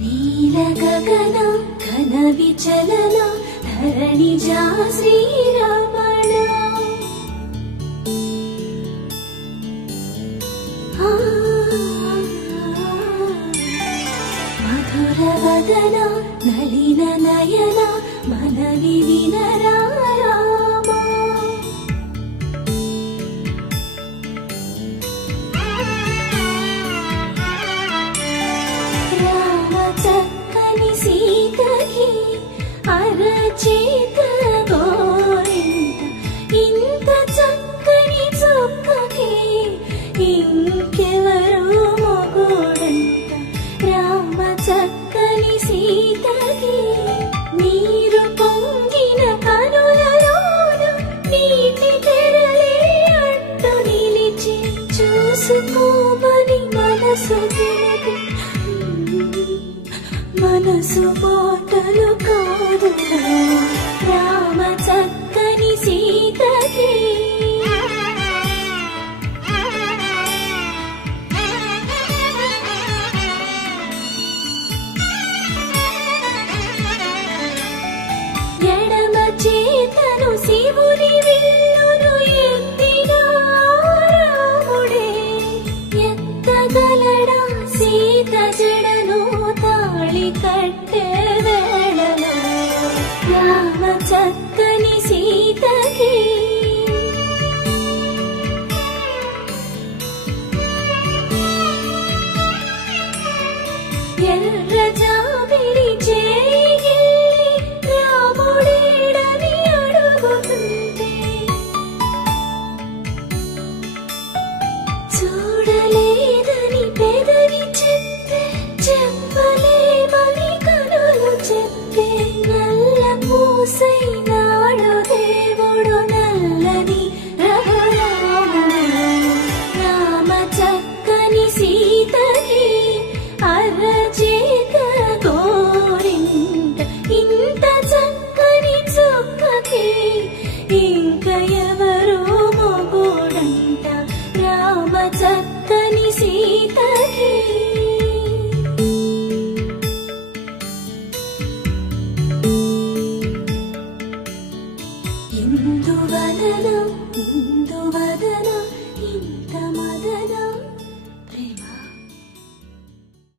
నీల గగన ఘన విచలన ధరణిజా శ్రీరమణ మధుర వదన నలిన నయన మనవి వినరా రామా రామ చక్కని సీతకి అరచేత గోరింట ఇంత చక్కని చుక్కకి ఇంకెవరు మొగుడంట రామ చక్కని సీతకి నీరు పొంగిన కనులలోన నీటి తెరలే అడ్డు నిలిచి చూసుకోమని మనసు తినదు మనసు బాటలు కాదురా రామ చక్కని సీతకి ఎడమ చేతను శివుని విల్లును ఎత్తిన రాముడే ఎత్తగలడా సీత జడను తాళి కట్టే వేళలో రామ చక్కని సీతకి ఎర్ర జాబిలి చేయి రాముడేడని అడుగుతుంటే చూడలేదని పెదవి చెప్పే చెప్పలేమని కనులు చెప్పే నల్ల పూసైనాడు దేవుడు నల్లని రఘురాముడు రామ చక్కని సీతకి అరచేత గోరింట ఇంత చక్కని చుక్కకి ఇంక ఎవరు మొగుడంట రామ చక్కని సీతకి ఇందువలన